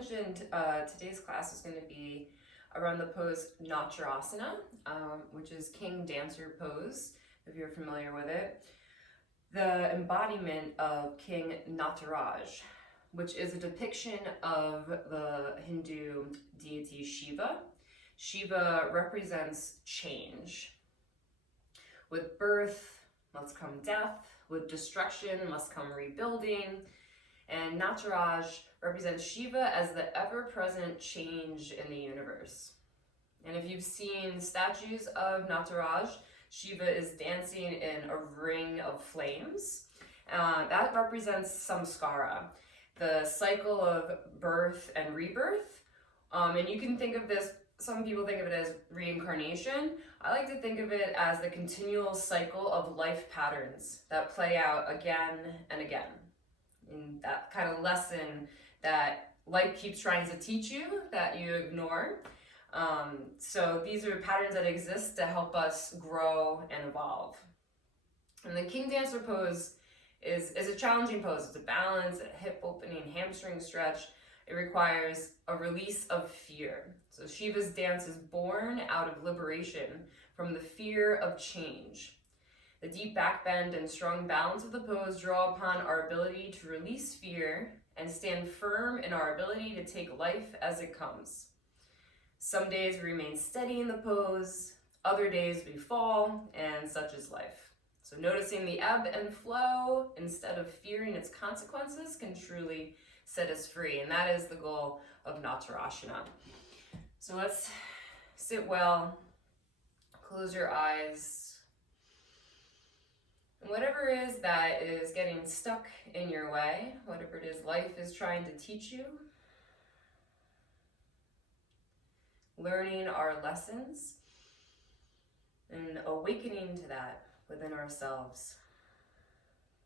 mentioned, today's class is going to be around the pose Natarjasana, which is King Dancer pose, if you're familiar with it. The embodiment of King Nataraj, which is a depiction of the Hindu deity Shiva. Shiva represents change. With birth must come death, with destruction must come rebuilding, and Nataraj represents Shiva as the ever-present change in the universe. And if you've seen statues of Nataraj, Shiva is dancing in a ring of flames. That represents samskara, the cycle of birth and rebirth. And you can think of this, some people think of it as reincarnation. I like to think of it as the continual cycle of life patterns that play out again and again. And that kind of lesson that life keeps trying to teach you that you ignore. So these are patterns that exist to help us grow and evolve. And the King Dancer pose is a challenging pose. It's a balance, a hip opening, hamstring stretch. It requires a release of fear. So Shiva's dance is born out of liberation from the fear of change. The deep back bend and strong balance of the pose draw upon our ability to release fear and stand firm in our ability to take life as it comes. Some days we remain steady in the pose, other days we fall, and such is life. So noticing the ebb and flow instead of fearing its consequences can truly set us free, and that is the goal of Natarjasana. So let's sit well, close your eyes. And whatever it is that is getting stuck in your way, whatever it is life is trying to teach you, learning our lessons and awakening to that within ourselves.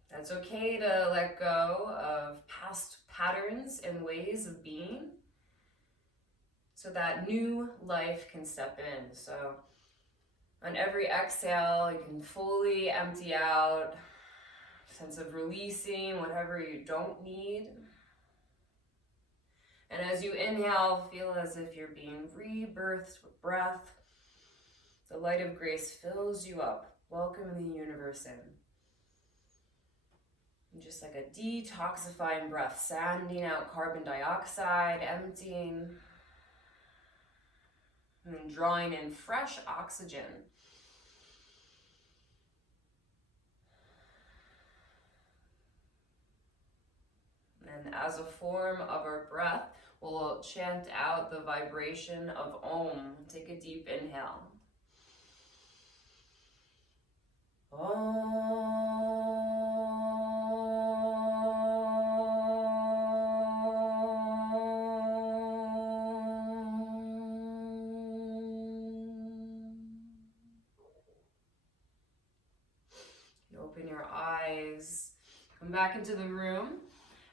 That's okay to let go of past patterns and ways of being so that new life can step in. So on every exhale, you can fully empty out, sense of releasing whatever you don't need. And as you inhale, feel as if you're being rebirthed with breath. The light of grace fills you up, welcoming the universe in. And just like a detoxifying breath, sending out carbon dioxide, emptying, and then drawing in fresh oxygen. And as a form of our breath, we'll chant out the vibration of Om. Take a deep inhale. Open your eyes. Come back into the room.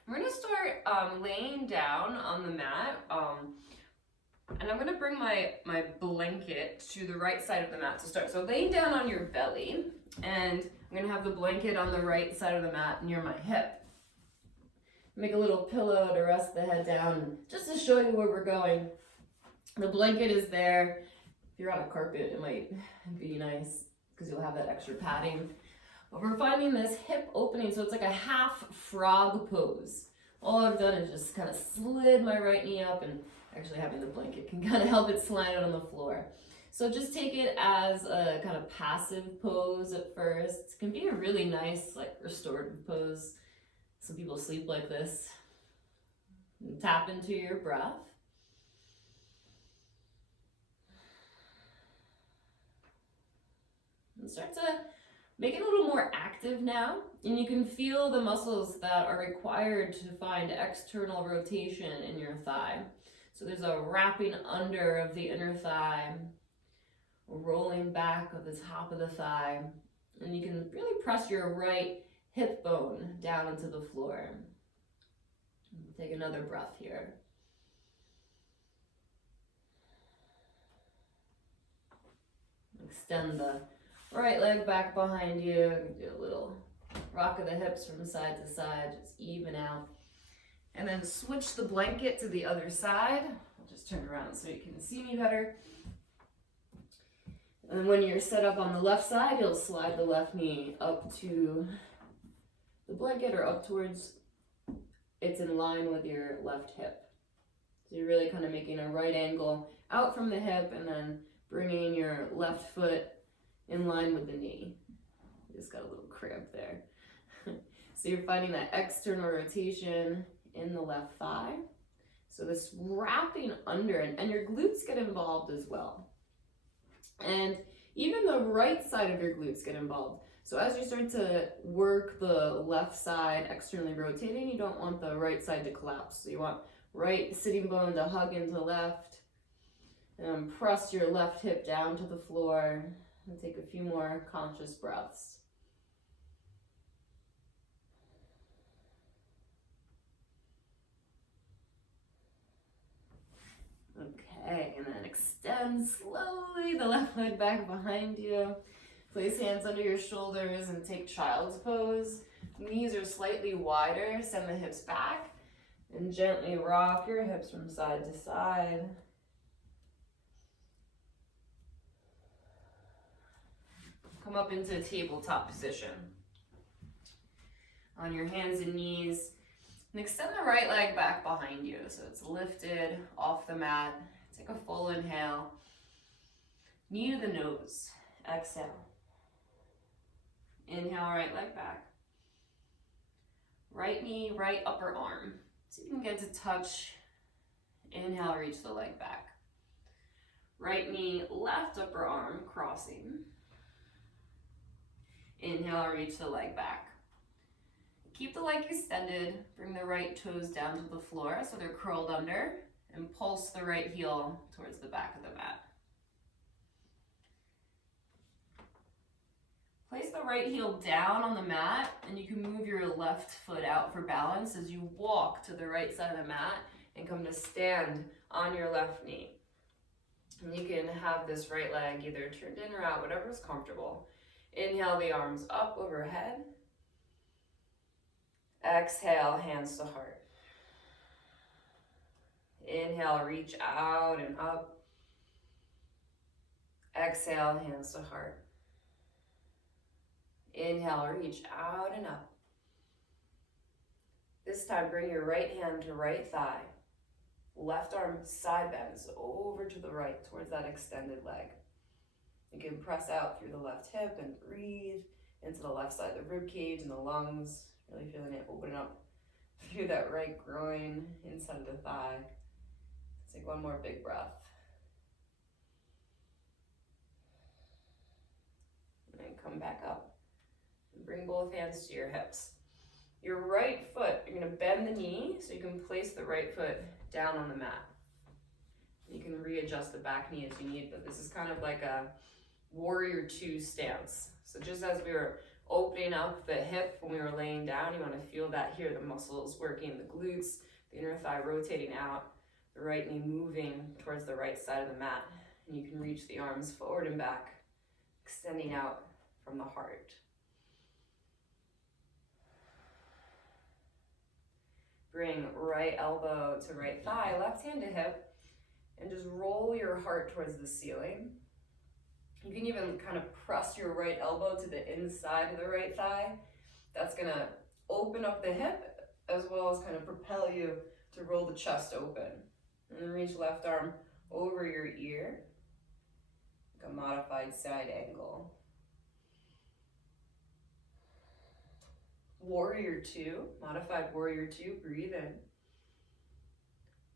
We're going to start laying down on the mat, and I'm going to bring my blanket to the right side of the mat to start. So laying down on your belly, and I'm going to have the blanket on the right side of the mat near my hip. Make a little pillow to rest the head down, just to show you where we're going. The blanket is there. If you're on a carpet, it might be nice because you'll have that extra padding. But we're finding this hip opening, so it's like a half frog pose. All I've done is just kind of slid my right knee up, and actually having the blanket can kind of help it slide out on the floor. So just take it as a kind of passive pose at first. It can be a really nice, like, restorative pose. Some people sleep like this. And tap into your breath. And start to make it a little more active now, and you can feel the muscles that are required to find external rotation in your thigh. So there's a wrapping under of the inner thigh, a rolling back of the top of the thigh, and you can really press your right hip bone down into the floor. Take another breath here. Extend the right leg back behind you. Do a little rock of the hips from side to side. Just even out. And then switch the blanket to the other side. I'll just turn around so you can see me better. And when you're set up on the left side, you'll slide the left knee up to the blanket or up towards, it's in line with your left hip. So you're really kind of making a right angle out from the hip and then bringing your left foot in line with the knee. Just got a little cramp there. So you're finding that external rotation in the left thigh. So this wrapping under, and your glutes get involved as well. And even the right side of your glutes get involved. So as you start to work the left side externally rotating, you don't want the right side to collapse. So you want right sitting bone to hug into left. And press your left hip down to the floor. And take a few more conscious breaths. Okay, and then extend slowly the left leg back behind you. Place hands under your shoulders and take child's pose. Knees are slightly wider, send the hips back, and gently rock your hips from side to side. Come up into a tabletop position. On your hands and knees, and extend the right leg back behind you so it's lifted off the mat. Take a full inhale. Knee to the nose. Exhale. Inhale, right leg back. Right knee, right upper arm. So you can get to touch. Inhale, reach the leg back. Right knee, left upper arm, crossing. Inhale, reach the leg back. Keep the leg extended. Bring the right toes down to the floor so they're curled under, and pulse the right heel towards the back of the mat. Place the right heel down on the mat, and you can move your left foot out for balance as you walk to the right side of the mat and come to stand on your left knee. And you can have this right leg either turned in or out, whatever is comfortable. Inhale the arms up overhead. Exhale, hands to heart. Inhale, reach out and up. Exhale, hands to heart. Inhale, reach out and up. This time, bring your right hand to right thigh. Left arm side bends over to the right towards that extended leg. You can press out through the left hip and breathe into the left side of the rib cage and the lungs. Really feeling it open up through that right groin, inside of the thigh. Let's take one more big breath. And come back up. And bring both hands to your hips. Your right foot, you're going to bend the knee so you can place the right foot down on the mat. You can readjust the back knee as you need, but this is kind of like a warrior two stance. So just as we were opening up the hip when we were laying down, you want to feel that here, the muscles working, the glutes, the inner thigh rotating out, the right knee moving towards the right side of the mat. And you can reach the arms forward and back, extending out from the heart. Bring right elbow to right thigh, left hand to hip, and just roll your heart towards the ceiling. You can even kind of press your right elbow to the inside of the right thigh. That's gonna open up the hip as well as kind of propel you to roll the chest open. And then reach left arm over your ear, like a modified side angle. Warrior two, modified warrior two, breathe in.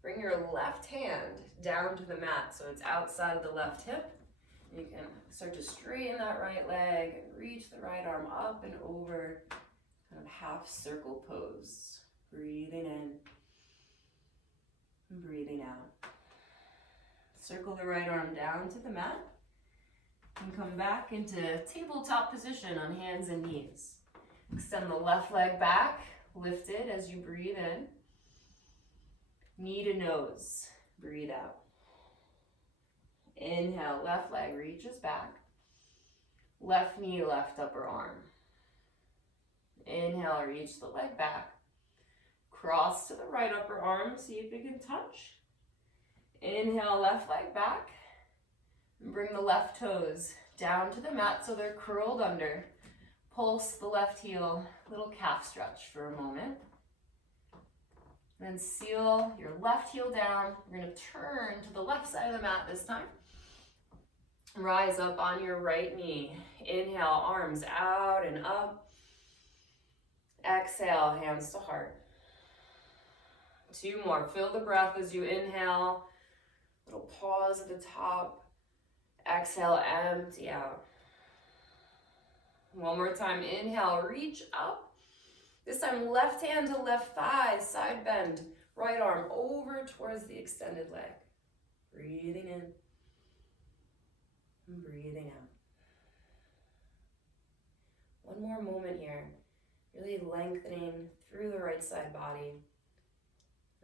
Bring your left hand down to the mat so it's outside of the left hip. You can start to straighten that right leg and reach the right arm up and over, kind of half circle pose. Breathing in and breathing out. Circle the right arm down to the mat and come back into tabletop position on hands and knees. Extend the left leg back, lift it as you breathe in. Knee to nose, breathe out. Inhale, left leg reaches back. Left knee, left upper arm. Inhale, reach the leg back. Cross to the right upper arm, see if you can touch. Inhale, left leg back. And bring the left toes down to the mat so they're curled under. Pulse the left heel, little calf stretch for a moment. Then seal your left heel down. We're going to turn to the left side of the mat this time. Rise up on your right knee. Inhale, arms out and up. Exhale, hands to heart. 2 more. Feel the breath as you inhale. Little pause at the top. Exhale, empty out. One more time. Inhale, reach up. This time, left hand to left thigh, side bend. Right arm over towards the extended leg. Breathing in and breathing out. One more moment here. Really lengthening through the right side body.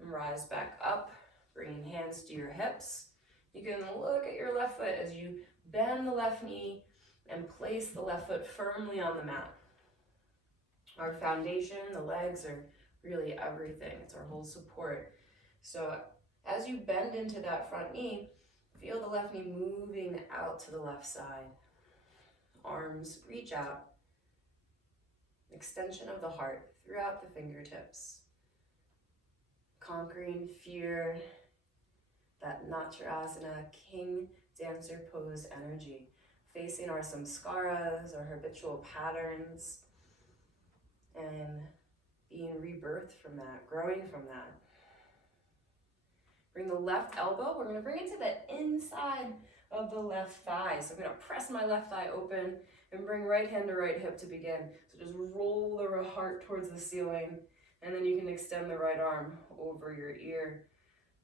And rise back up, bringing hands to your hips. You can look at your left foot as you bend the left knee and place the left foot firmly on the mat. Our foundation, the legs are really everything. It's our whole support. So as you bend into that front knee, feel the left knee moving out to the left side. Arms reach out. Extension of the heart throughout the fingertips. Conquering fear, that Natarjasana King Dancer pose energy. Facing our samskaras, our habitual patterns, and being rebirthed from that, growing from that. Bring the left elbow, we're going to bring it to the inside of the left thigh. So I'm going to press my left thigh open and bring right hand to right hip to begin. So just roll the heart towards the ceiling, and then you can extend the right arm over your ear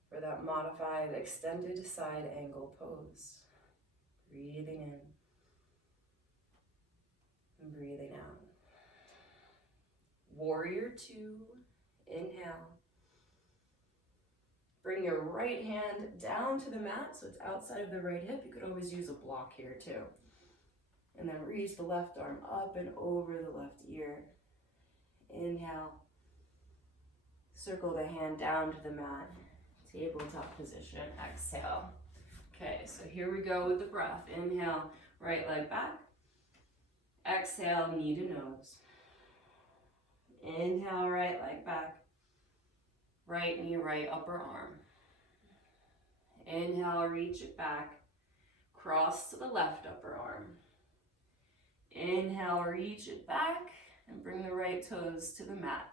for that modified extended side angle pose. Breathing in and breathing out. Warrior 2, inhale. Bring your right hand down to the mat so it's outside of the right hip. You could always use a block here too. And then reach the left arm up and over the left ear. Inhale. Circle the hand down to the mat. Tabletop position. Exhale. Okay, so here we go with the breath. Inhale, right leg back. Exhale, knee to nose. Inhale, right leg back. Right knee, right upper arm. Inhale, reach it back. Cross to the left upper arm. Inhale, reach it back and bring the right toes to the mat.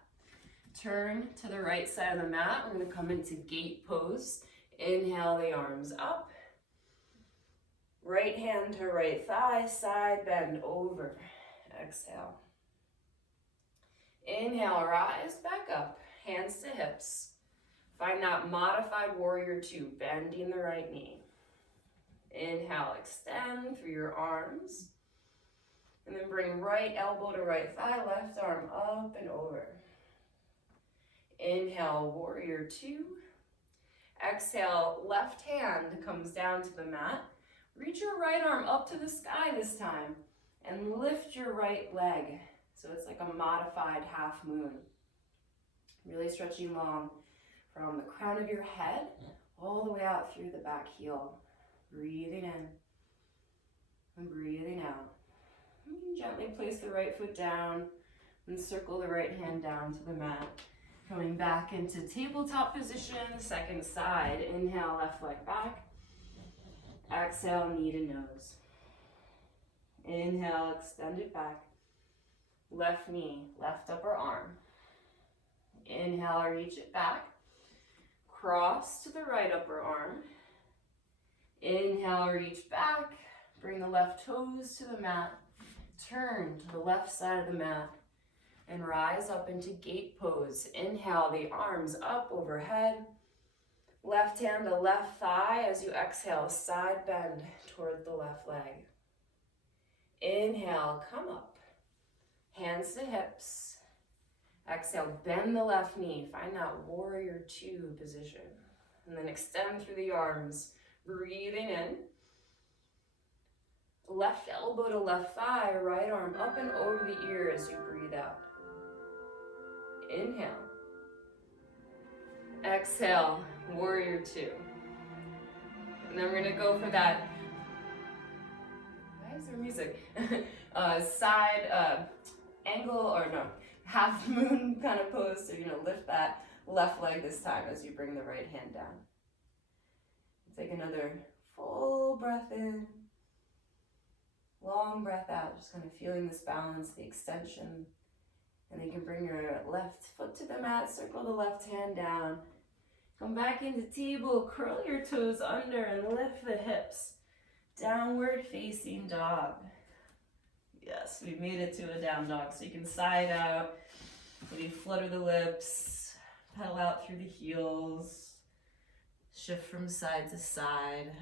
Turn to the right side of the mat. We're going to come into gate pose. Inhale the arms up. Right hand to right thigh, side bend over. Exhale. Inhale, rise back up. Hands to hips. Find that modified warrior 2, bending the right knee. Inhale, extend through your arms. And then bring right elbow to right thigh, left arm up and over. Inhale, warrior 2. Exhale, left hand comes down to the mat. Reach your right arm up to the sky this time and lift your right leg. So it's like a modified half moon. Really stretching long from the crown of your head all the way out through the back heel. Breathing in and breathing out. You can gently place the right foot down and circle the right hand down to the mat. Coming back into tabletop position, second side. Inhale, left leg back. Exhale, knee to nose. Inhale, extend it back. Left knee, left upper arm. Inhale, reach it back. Cross to the right upper arm. Inhale, reach back. Bring the left toes to the mat. Turn to the left side of the mat and rise up into gate pose. Inhale, the arms up overhead. Left hand to left thigh as you exhale, side bend toward the left leg. Inhale, come up. Hands to hips. Exhale, bend the left knee. Find that warrior 2 position. And then extend through the arms. Breathing in. Left elbow to left thigh, right arm up and over the ear as you breathe out. Inhale. Exhale, warrior two. And then we're gonna go for that, why is there music? Side angle, or no, half moon kind of pose. So you're gonna lift that left leg this time as you bring the right hand down. Take another full breath in, long breath out, just kind of feeling this balance, the extension. And then you can bring your left foot to the mat, circle the left hand down. Come back into table, curl your toes under and lift the hips. Downward facing dog. Yes, we made it to a down dog. So you can side out, maybe flutter the lips, pedal out through the heels, shift from side to side.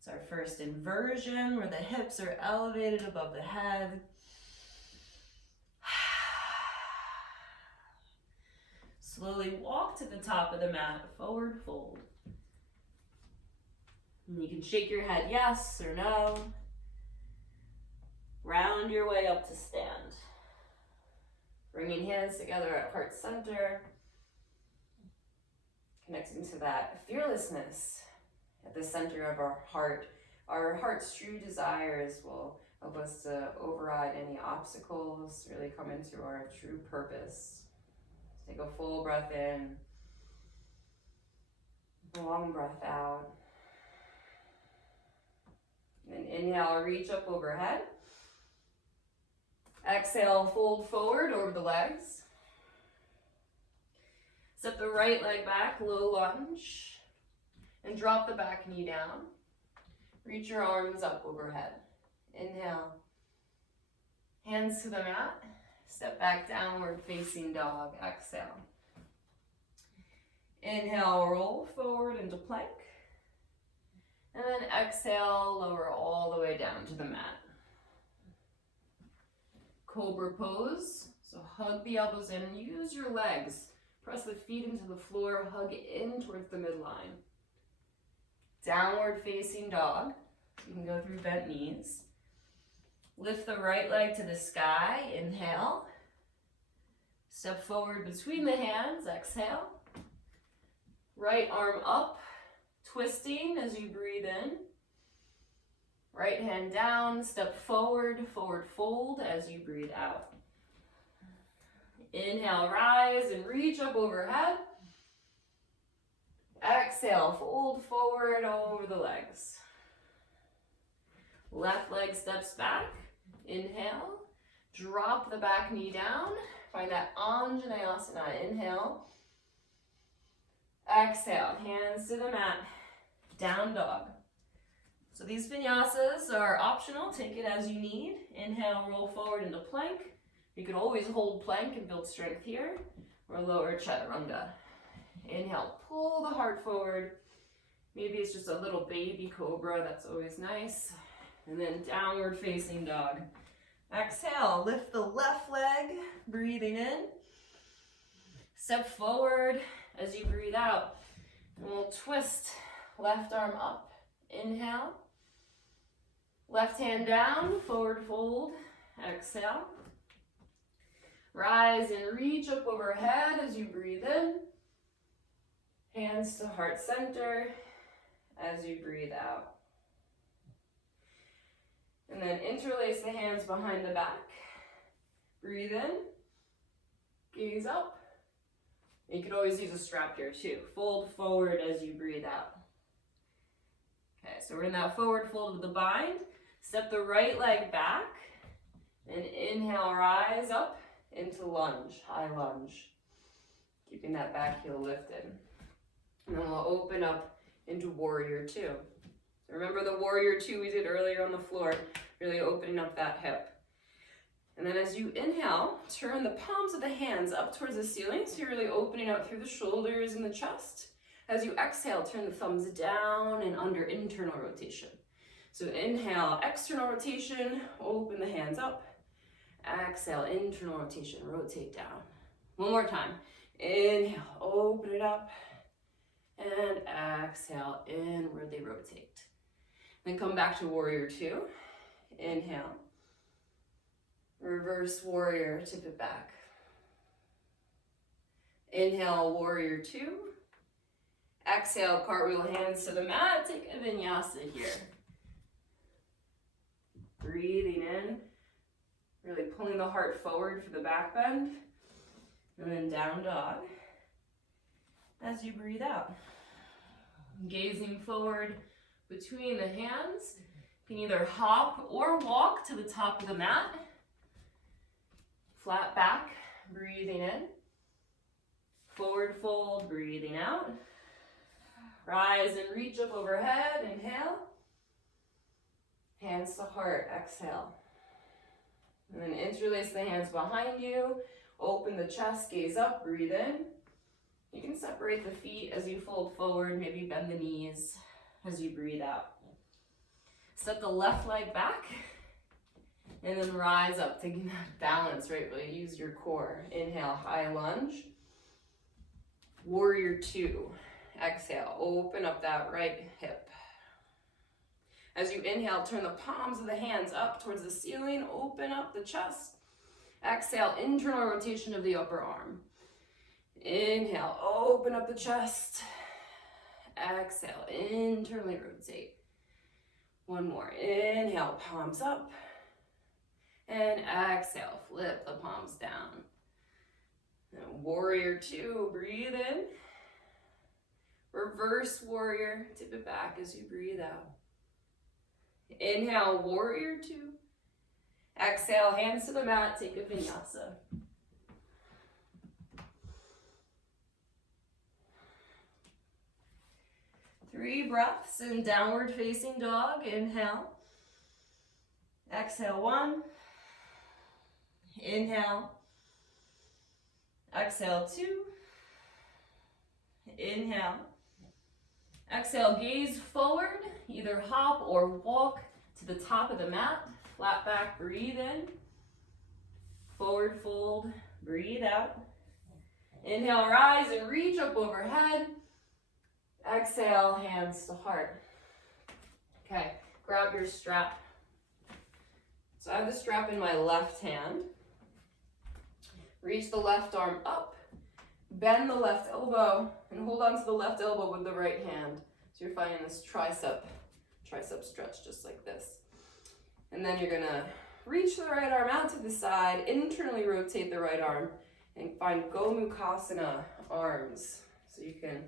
It's our first inversion where the hips are elevated above the head. Slowly walk to the top of the mat, forward fold. And you can shake your head yes or no. Round your way up to stand. Bringing hands together at heart center. Connecting to that fearlessness at the center of our heart. Our heart's true desires will help us to override any obstacles, really come into our true purpose. Take a full breath in, long breath out. And inhale, reach up overhead. Exhale, fold forward over the legs. Step the right leg back, low lunge. And drop the back knee down. Reach your arms up overhead. Inhale. Hands to the mat. Step back, downward facing dog. Exhale. Inhale, roll forward into plank. And then exhale, lower all the way down to the mat. Cobra pose. So hug the elbows in and use your legs. Press the feet into the floor, hug in towards the midline. Downward facing dog. You can go through bent knees. Lift the right leg to the sky, inhale. Step forward between the hands, exhale. Right arm up, twisting as you breathe in. Right hand down, step forward, forward fold as you breathe out. Inhale, rise and reach up overhead. Exhale, fold forward over the legs. Left leg steps back. Inhale, drop the back knee down. Find that Anjaneyasana. Inhale. Exhale, hands to the mat. Down dog. So these vinyasas are optional. Take it as you need. Inhale, roll forward into plank. You can always hold plank and build strength here. Or lower chaturanga. Inhale, pull the heart forward. Maybe it's just a little baby cobra. That's always nice. And then downward facing dog. Exhale, lift the left leg, breathing in. Step forward as you breathe out. And we'll twist left arm up. Inhale. Left hand down, forward fold. Exhale. Rise and reach up overhead as you breathe in. Hands to heart center as you breathe out. And then interlace the hands behind the back. Breathe in. Gaze up. You could always use a strap here too. Fold forward as you breathe out. Okay, so we're in that forward fold with the bind. Step the right leg back. And inhale, rise up into lunge, high lunge. Keeping that back heel lifted. And then we'll open up into warrior two. Remember the warrior two we did earlier on the floor, really opening up that hip. And then as you inhale, turn the palms of the hands up towards the ceiling, so you're really opening up through the shoulders and the chest. As you exhale, turn the thumbs down and under, internal rotation. So inhale, external rotation, open the hands up. Exhale, internal rotation, rotate down. One more time. Inhale, open it up. And exhale, inwardly rotate. Then come back to warrior two. Inhale. Reverse warrior, tip it back. Inhale, warrior two. Exhale, cartwheel hands to the mat. Take a vinyasa here. Breathing in, really pulling the heart forward for the back bend. And then down dog as you breathe out. Gazing forward between the hands. You can either hop or walk to the top of the mat. Flat back, breathing in. Forward fold, breathing out. Rise and reach up overhead, inhale. Hands to heart, exhale. And then interlace the hands behind you. Open the chest, gaze up, breathe in. You can separate the feet as you fold forward, maybe bend the knees as you breathe out. Step the left leg back, and then rise up, taking that balance, right? Really use your core. Inhale, high lunge. Warrior two. Exhale, open up that right hip. As you inhale, turn the palms of the hands up towards the ceiling, open up the chest. Exhale, internal rotation of the upper arm. Inhale, open up the chest. Exhale, internally rotate. One more. Inhale, palms up. And exhale, flip the palms down. And warrior two, breathe in. Reverse warrior, tip it back as you breathe out. Inhale, warrior two. Exhale, hands to the mat, take a vinyasa. Three breaths in downward facing dog. Inhale. Exhale, one. Inhale. Exhale, two. Inhale. Exhale, gaze forward, either hop or walk to the top of the mat. Flat back, breathe in. Forward fold, breathe out. Inhale, rise and reach up overhead. Exhale, hands to heart. Okay, grab your strap. So I have the strap in my left hand. Reach the left arm up. Bend the left elbow and hold on to the left elbow with the right hand. So you're finding this tricep stretch just like this. And then you're gonna reach the right arm out to the side, internally rotate the right arm, and find Gomukhasana arms. So you can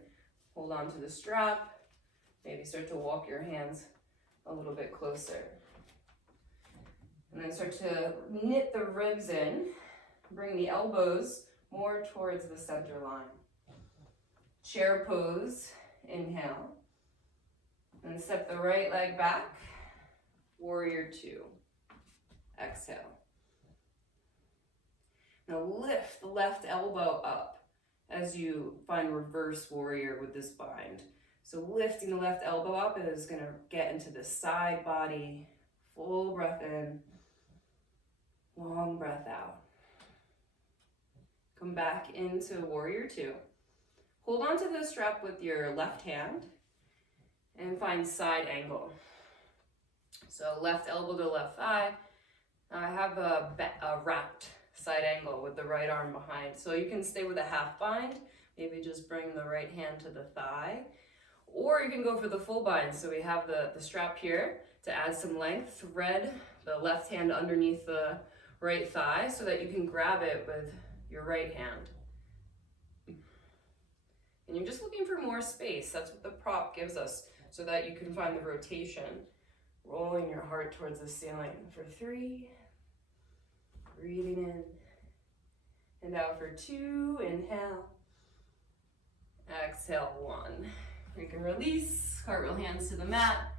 hold on to the strap, maybe start to walk your hands a little bit closer. And then start to knit the ribs in, bring the elbows more towards the center line. Chair pose, inhale. And step the right leg back, warrior two. Exhale. Now lift the left elbow up as you find reverse warrior with this bind. So lifting the left elbow up is going to get into the side body. Full breath in, long breath out. Come back into warrior two. Hold on to the strap with your left hand and find side angle. So left elbow to left thigh. I have a wrapped side angle with the right arm behind. So you can stay with a half bind. Maybe just bring the right hand to the thigh. Or you can go for the full bind. So we have the strap here to add some length. Thread the left hand underneath the right thigh so that you can grab it with your right hand. And you're just looking for more space. That's what the prop gives us so that you can find the rotation. Rolling your heart towards the ceiling for 3. Breathing in and out for 2. Inhale. Exhale, 1. You can release, cartwheel hands to the mat.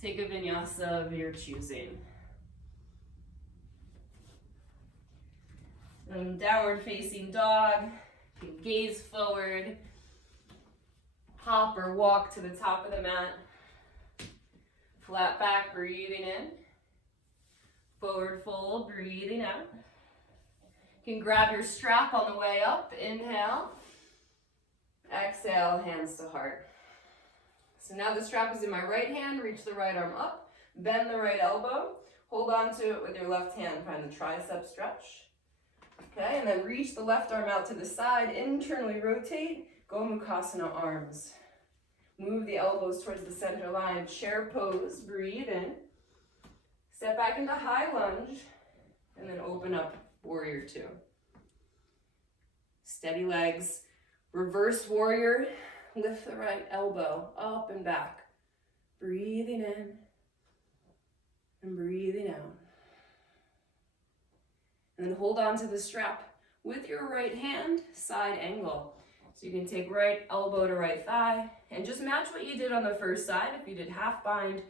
Take a vinyasa of your choosing. And downward facing dog. You can gaze forward. Hop or walk to the top of the mat. Flat back, breathing in. Forward fold, breathing out. You can grab your strap on the way up. Inhale. Exhale, hands to heart. So now the strap is in my right hand. Reach the right arm up. Bend the right elbow. Hold on to it with your left hand. Find the tricep stretch. Okay, and then reach the left arm out to the side, internally rotate, Gomukhasana arms. Move the elbows towards the center line, chair pose, breathe in. Step back into high lunge, and then open up, warrior two. Steady legs, reverse warrior, lift the right elbow up and back. Breathing in and breathing out. And then hold on to the strap with your right hand, side angle. So you can take right elbow to right thigh and just match what you did on the first side. If you did half bind,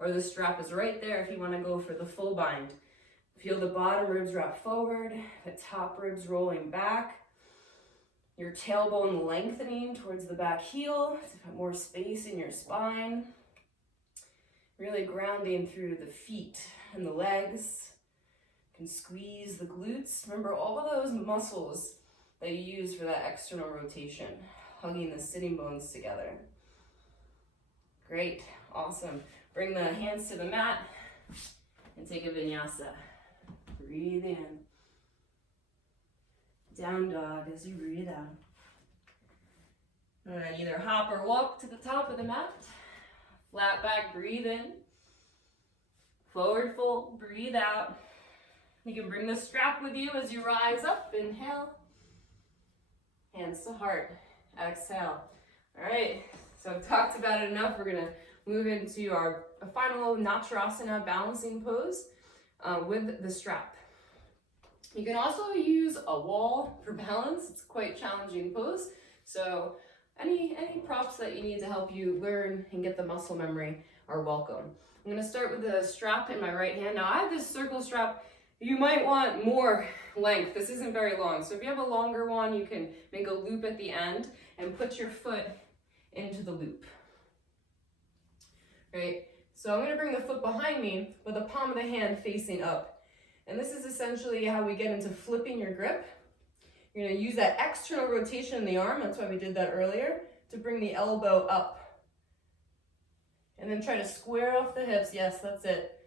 or the strap is right there if you want to go for the full bind. Feel the bottom ribs wrap forward, the top ribs rolling back. Your tailbone lengthening towards the back heel to have more space in your spine. Really grounding through the feet and the legs. You can squeeze the glutes. Remember all of those muscles that you use for that external rotation, hugging the sitting bones together. Great, awesome. Bring the hands to the mat and take a vinyasa. Breathe in. Down dog as you breathe out. And then either hop or walk to the top of the mat. Flat back, breathe in. Forward fold, breathe out. You can bring the strap with you as you rise up. Inhale. Hands to heart. Exhale. All right, so I've talked about it enough. We're gonna move into our final Natarjasana balancing pose with the strap. You can also use a wall for balance. It's quite a challenging pose. So any props that you need to help you learn and get the muscle memory are welcome. I'm gonna start with the strap in my right hand. Now I have this circle strap. You might want more length. This isn't very long. So if you have a longer one, you can make a loop at the end and put your foot into the loop. Right? So I'm gonna bring the foot behind me with the palm of the hand facing up. And this is essentially how we get into flipping your grip. You're gonna use that external rotation in the arm, that's why we did that earlier, to bring the elbow up. And then try to square off the hips, yes, that's it.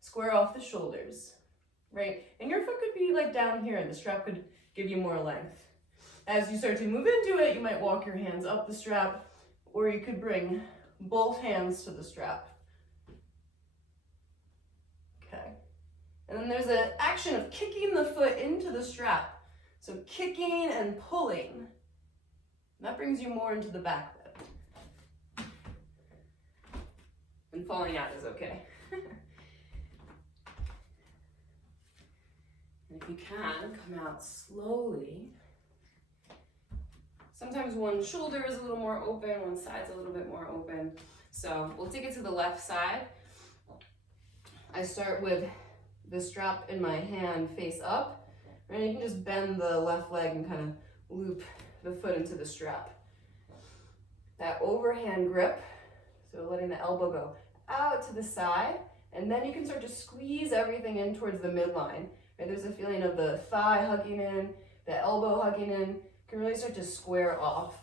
Square off the shoulders, right? And your foot could be like down here, and the strap could give you more length. As you start to move into it, you might walk your hands up the strap, or you could bring both hands to the strap. Okay. And then there's an action of kicking the foot into the strap. So kicking and pulling. And that brings you more into the back bend. And falling out is okay. And if you can, come out slowly. Sometimes one shoulder is a little more open, one side's a little bit more open. So we'll take it to the left side. I start with the strap in my hand face up, and you can just bend the left leg and kind of loop the foot into the strap. That overhand grip, so letting the elbow go out to the side, and then you can start to squeeze everything in towards the midline. Right? There's a feeling of the thigh hugging in, the elbow hugging in. You can really start to square off.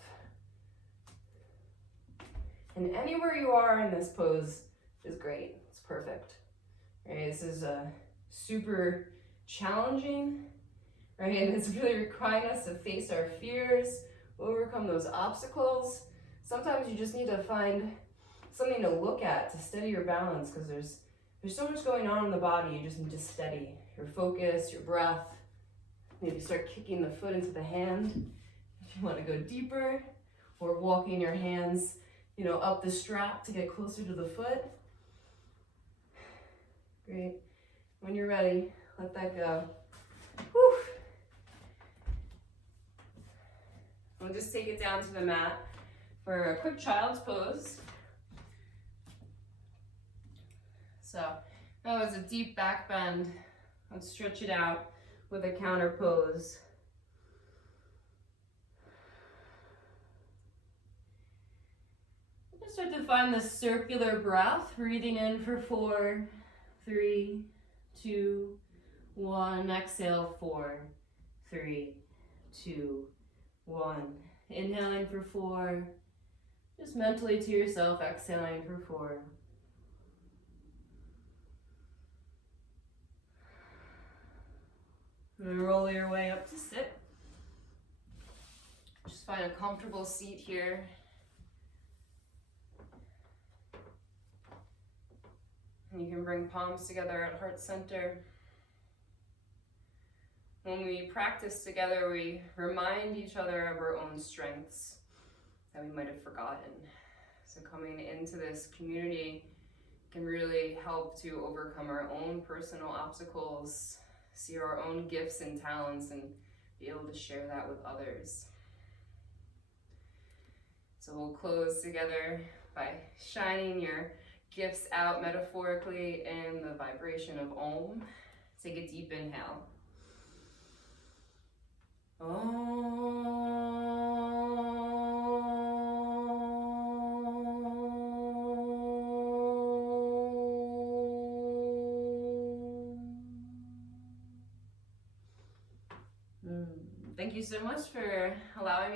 And anywhere you are in this pose is great. It's perfect. Right? This is super challenging, right? And it's really requiring us to face our fears, overcome those obstacles. Sometimes you just need to find something to look at to steady your balance, because there's so much going on in the body. You just need to steady your focus, your breath. Maybe start kicking the foot into the hand if you want to go deeper, or walking your hands, up the strap to get closer to the foot. Great. When you're ready, let that go. Whew. We'll just take it down to the mat for a quick child's pose. So that was a deep back bend. Let's stretch it out with a counter pose. Just start to find the circular breath, breathing in for 4, 3, 2, 1. Exhale, 4, 3, 2, 1. Inhaling for 4. Just mentally to yourself, exhaling for 4. And roll your way up to sit. Just find a comfortable seat here. And you can bring palms together at heart center. When we practice together, we remind each other of our own strengths that we might have forgotten. So coming into this community can really help to overcome our own personal obstacles, see our own gifts and talents, and be able to share that with others. So we'll close together by shining your gifts out metaphorically in the vibration of Om. Take a deep inhale. Thank you so much for allowing me